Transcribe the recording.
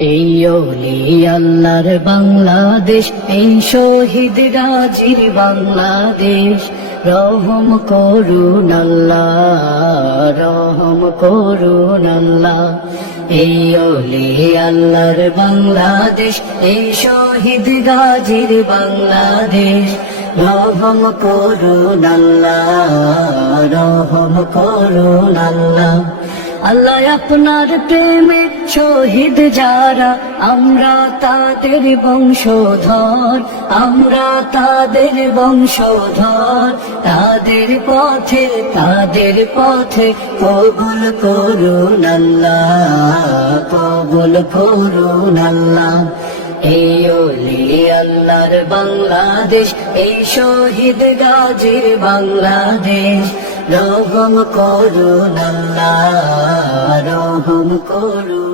এই ওলি আল্লাহর বাংলাদেশ, এই শহীদ গাজীর বাংলাদেশ। রহম করুন আল্লাহ, রহম করুন আল্লাহ। এই ওলি আল্লাহর বাংলাদেশ, এই শহীদ গাজীর বাংলাদেশ। রহম করুন আল্লাহ, রহম করুন আল্লাহ। আল্লাহ আপনার প্রেমে শহীদ যারা, আমরা তাদের বংশধর, আমরা তাদের বংশধর। তাদের পথে কবুল করুন আল্লাহ, কবুল করুন আল্লাহ। এই ওলি আল্লাহর বাংলাদেশ, এই শহীদ গাজীর বাংলাদেশ। রহম করুন আল্লাহ, রহম করুন।